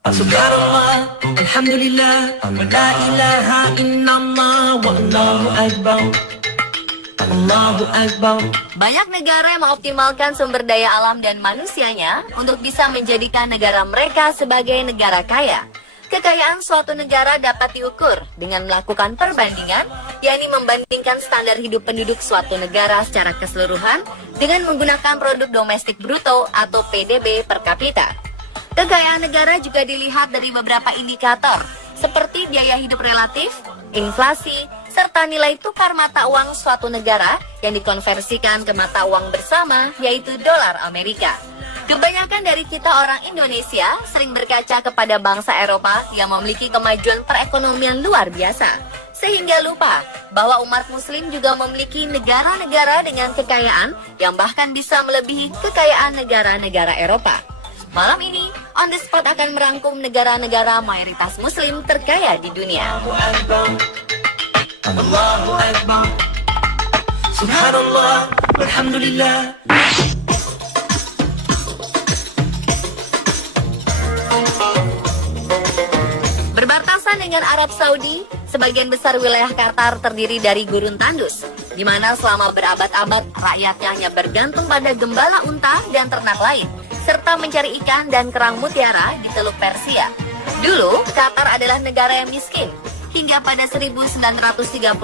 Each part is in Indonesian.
Subhanallah, Alhamdulillah, wa la ilaha illallah, wallahu akbar, Allahu akbar. Banyak negara yang mengoptimalkan sumber daya alam dan manusianya untuk bisa menjadikan negara mereka sebagai negara kaya. Kekayaan suatu negara dapat diukur dengan melakukan perbandingan, yakni membandingkan standar hidup penduduk suatu negara secara keseluruhan dengan menggunakan produk domestik bruto atau PDB per kapita. Kekayaan negara juga dilihat dari beberapa indikator, seperti biaya hidup relatif, inflasi, serta nilai tukar mata uang suatu negara yang dikonversikan ke mata uang bersama, yaitu dolar Amerika. Kebanyakan dari kita orang Indonesia sering berkaca kepada bangsa Eropa yang memiliki kemajuan perekonomian luar biasa, sehingga lupa bahwa umat muslim juga memiliki negara-negara dengan kekayaan yang bahkan bisa melebihi kekayaan negara-negara Eropa. Malam ini, On The Spot akan merangkum negara-negara mayoritas muslim terkaya di dunia. Allahu akbar, subhanallah, walhamdulillah. Berbatasan dengan Arab Saudi, sebagian besar wilayah Qatar terdiri dari gurun tandus, di mana selama berabad-abad rakyatnya hanya bergantung pada gembala unta dan ternak lain, serta mencari ikan dan kerang mutiara di Teluk Persia. Dulu, Qatar adalah negara yang miskin, hingga pada 1939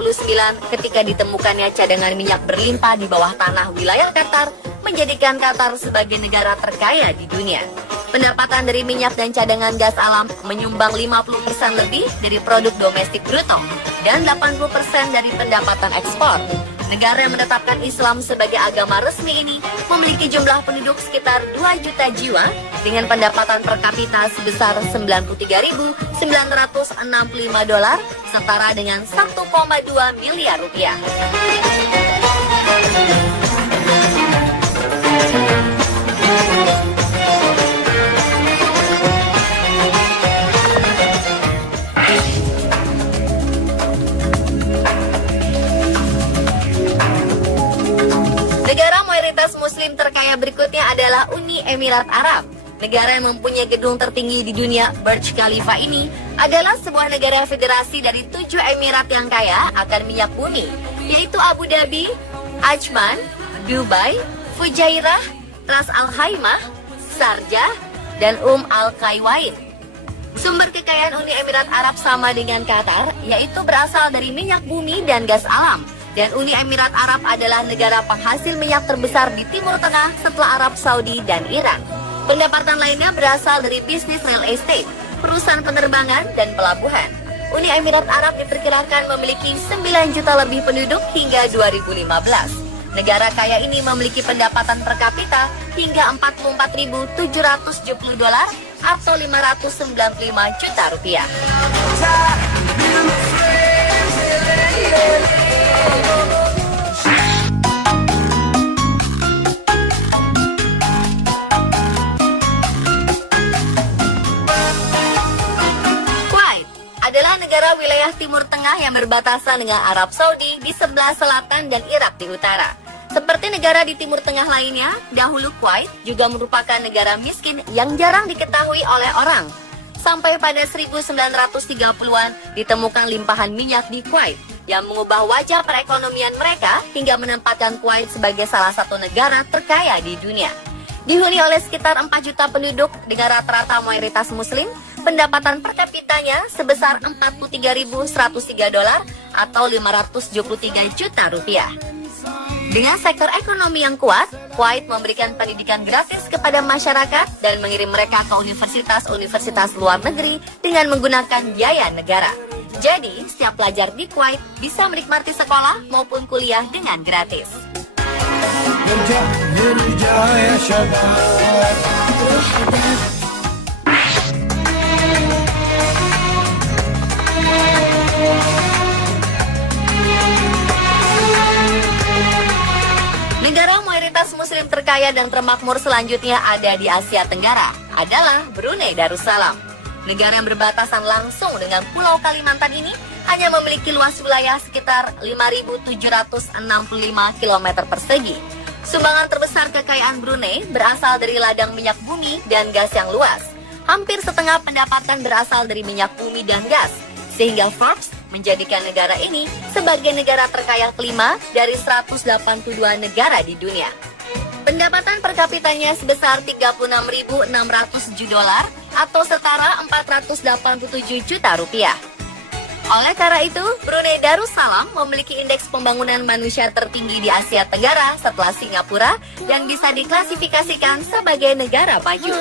ketika ditemukannya cadangan minyak berlimpah di bawah tanah wilayah Qatar, menjadikan Qatar sebagai negara terkaya di dunia. Pendapatan dari minyak dan cadangan gas alam menyumbang 50% lebih dari produk domestik bruto dan 80% dari pendapatan ekspor. Negara yang menetapkan Islam sebagai agama resmi ini memiliki jumlah penduduk sekitar 2 juta jiwa dengan pendapatan per kapita sebesar 93.965 dolar, setara dengan 1,2 miliar rupiah. Negara mayoritas muslim terkaya berikutnya adalah Uni Emirat Arab. Negara yang mempunyai gedung tertinggi di dunia, Burj Khalifa ini, adalah sebuah negara federasi dari 7 emirat yang kaya akan minyak bumi, yaitu Abu Dhabi, Ajman, Dubai, Fujairah, Ras Al Khaimah, Sharjah, dan Al Quwain. Sumber kekayaan Uni Emirat Arab sama dengan Qatar, yaitu berasal dari minyak bumi dan gas alam. Dan Uni Emirat Arab adalah negara penghasil minyak terbesar di Timur Tengah setelah Arab Saudi dan Iran. Pendapatan lainnya berasal dari bisnis real estate, perusahaan penerbangan, dan pelabuhan. Uni Emirat Arab diperkirakan memiliki 9 juta lebih penduduk hingga 2015. Negara kaya ini memiliki pendapatan per kapita hingga 44.770 dolar atau 595 juta rupiah. Kuwait adalah negara wilayah Timur Tengah yang berbatasan dengan Arab Saudi di sebelah selatan dan Irak di utara. Seperti negara di Timur Tengah lainnya, dahulu Kuwait juga merupakan negara miskin yang jarang diketahui oleh orang. Sampai pada 1930-an ditemukan limpahan minyak di Kuwait yang mengubah wajah perekonomian mereka hingga menempatkan Kuwait sebagai salah satu negara terkaya di dunia. Dihuni oleh sekitar 4 juta penduduk dengan rata-rata mayoritas muslim, pendapatan per kapitanya sebesar 43.103 dolar atau 573 juta rupiah. Dengan sektor ekonomi yang kuat, Kuwait memberikan pendidikan gratis kepada masyarakat dan mengirim mereka ke universitas-universitas luar negeri dengan menggunakan biaya negara. Jadi, setiap pelajar di Kuwait bisa menikmati sekolah maupun kuliah dengan gratis. Negara mayoritas muslim terkaya dan termakmur selanjutnya ada di Asia Tenggara adalah Brunei Darussalam. Negara yang berbatasan langsung dengan Pulau Kalimantan ini hanya memiliki luas wilayah sekitar 5.765 km persegi. Sumbangan terbesar kekayaan Brunei berasal dari ladang minyak bumi dan gas yang luas. Hampir setengah pendapatan berasal dari minyak bumi dan gas, sehingga Forbes menjadikan negara ini sebagai negara terkaya kelima dari 182 negara di dunia. Pendapatan per kapitanya sebesar 36.607 dolar atau setara 487 juta rupiah. Oleh karena itu, Brunei Darussalam memiliki indeks pembangunan manusia tertinggi di Asia Tenggara setelah Singapura dan bisa diklasifikasikan sebagai negara maju.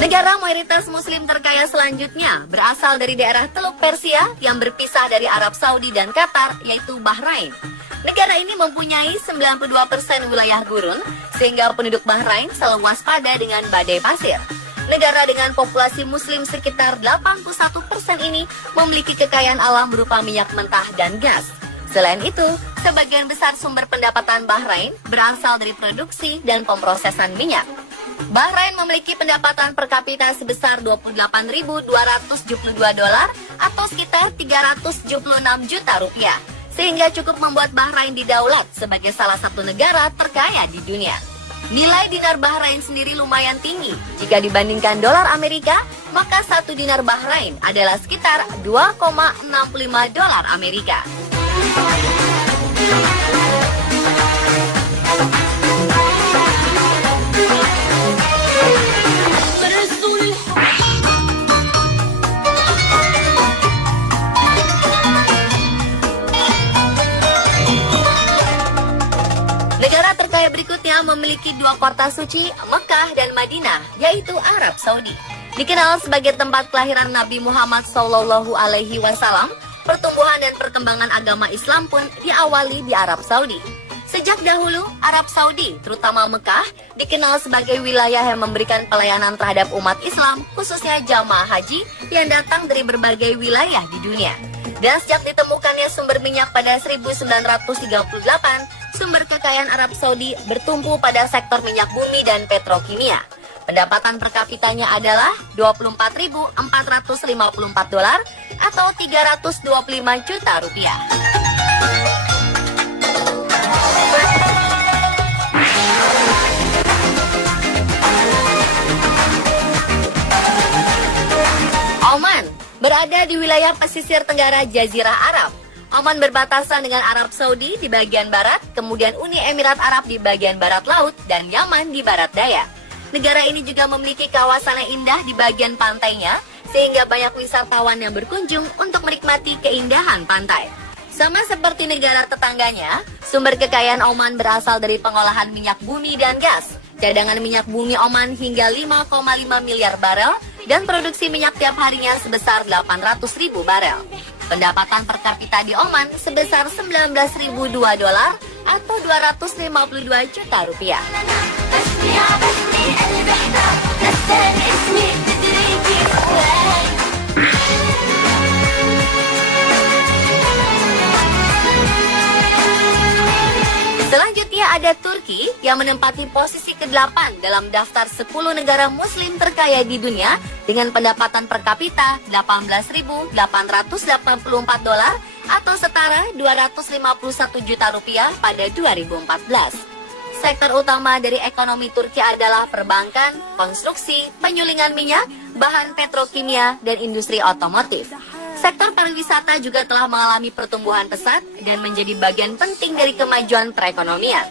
Negara mayoritas Muslim terkaya selanjutnya berasal dari daerah Teluk Persia yang berpisah dari Arab Saudi dan Qatar, yaitu Bahrain. Negara ini mempunyai 92% wilayah gurun, sehingga penduduk Bahrain selalu waspada dengan badai pasir. Negara dengan populasi Muslim sekitar 81% ini memiliki kekayaan alam berupa minyak mentah dan gas. Selain itu, sebagian besar sumber pendapatan Bahrain berasal dari produksi dan pemrosesan minyak. Bahrain memiliki pendapatan per kapita sebesar 28.272 dolar atau sekitar 376 juta rupiah, sehingga cukup membuat Bahrain didaulat sebagai salah satu negara terkaya di dunia. Nilai dinar Bahrain sendiri lumayan tinggi. Jika dibandingkan dolar Amerika, maka 1 dinar Bahrain adalah sekitar 2,65 dolar Amerika. Negara terkaya berikutnya memiliki 2 kota suci, Mekah dan Madinah, yaitu Arab Saudi. Dikenal sebagai tempat kelahiran Nabi Muhammad SAW, pertumbuhan dan perkembangan agama Islam pun diawali di Arab Saudi. Sejak dahulu, Arab Saudi, terutama Mekah, dikenal sebagai wilayah yang memberikan pelayanan terhadap umat Islam, khususnya jamaah haji yang datang dari berbagai wilayah di dunia. Dan sejak ditemukannya sumber minyak pada 1938, sumber kekayaan Arab Saudi bertumpu pada sektor minyak bumi dan petrokimia. Pendapatan per kapitanya adalah 24.454 dolar atau 325 juta rupiah. Oman berada di wilayah pesisir tenggara Jazirah Arab. Oman berbatasan dengan Arab Saudi di bagian barat, kemudian Uni Emirat Arab di bagian barat laut, dan Yaman di barat daya. Negara ini juga memiliki kawasan yang indah di bagian pantainya, sehingga banyak wisatawan yang berkunjung untuk menikmati keindahan pantai. Sama seperti negara tetangganya, sumber kekayaan Oman berasal dari pengolahan minyak bumi dan gas. Cadangan minyak bumi Oman hingga 5,5 miliar barel, dan produksi minyak tiap harinya sebesar 800.000 barel. Pendapatan per kapita di Oman sebesar 19.002 dolar atau 252 juta rupiah. Selanjutnya ada Turki yang menempati posisi ke-8 dalam daftar 10 negara muslim terkaya di dunia dengan pendapatan per kapita 18.884 dolar atau setara 251 juta rupiah pada 2014. Sektor utama dari ekonomi Turki adalah perbankan, konstruksi, penyulingan minyak, bahan petrokimia, dan industri otomotif. Sektor pariwisata juga telah mengalami pertumbuhan pesat dan menjadi bagian penting dari kemajuan perekonomian.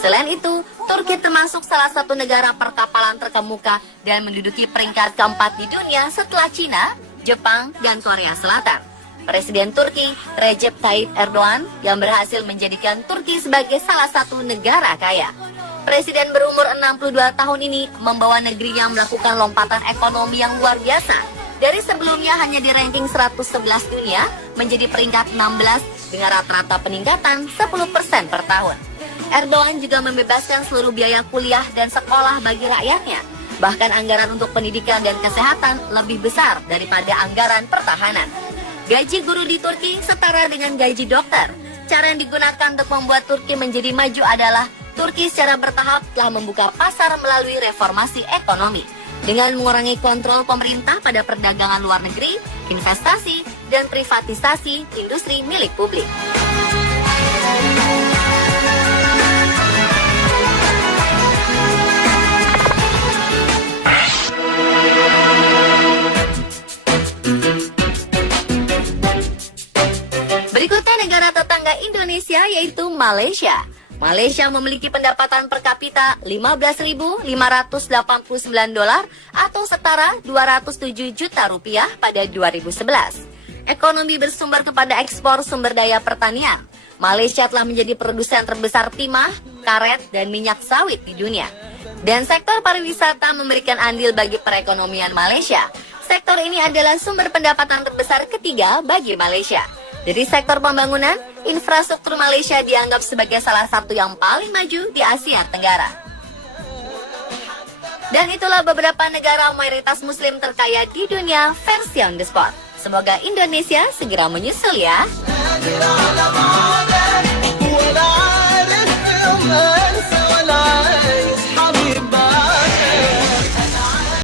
Selain itu, Turki termasuk salah satu negara perkapalan terkemuka dan menduduki peringkat keempat di dunia setelah Cina, Jepang, dan Korea Selatan. Presiden Turki, Recep Tayyip Erdogan, yang berhasil menjadikan Turki sebagai salah satu negara kaya. Presiden berumur 62 tahun ini membawa negerinya melakukan lompatan ekonomi yang luar biasa. Dari sebelumnya hanya di ranking 111 dunia menjadi peringkat 16 dengan rata-rata peningkatan 10% per tahun. Erdogan juga membebaskan seluruh biaya kuliah dan sekolah bagi rakyatnya. Bahkan anggaran untuk pendidikan dan kesehatan lebih besar daripada anggaran pertahanan. Gaji guru di Turki setara dengan gaji dokter. Cara yang digunakan untuk membuat Turki menjadi maju adalah Turki secara bertahap telah membuka pasar melalui reformasi ekonomi. Dengan mengurangi kontrol pemerintah pada perdagangan luar negeri investasi, dan privatisasi industri milik publik. Berikutnya negara tetangga Indonesia yaitu Malaysia. Malaysia memiliki pendapatan per kapita 15.589 dolar atau setara 207 juta rupiah pada 2011. Ekonomi bersumber kepada ekspor sumber daya pertanian. Malaysia telah menjadi produsen terbesar timah, karet, dan minyak sawit di dunia. Dan sektor pariwisata memberikan andil bagi perekonomian Malaysia. Sektor ini adalah sumber pendapatan terbesar ketiga bagi Malaysia. Dari sektor pembangunan, infrastruktur Malaysia dianggap sebagai salah satu yang paling maju di Asia Tenggara. Dan itulah beberapa negara mayoritas muslim terkaya di dunia versi on the spot. Semoga Indonesia segera menyusul ya.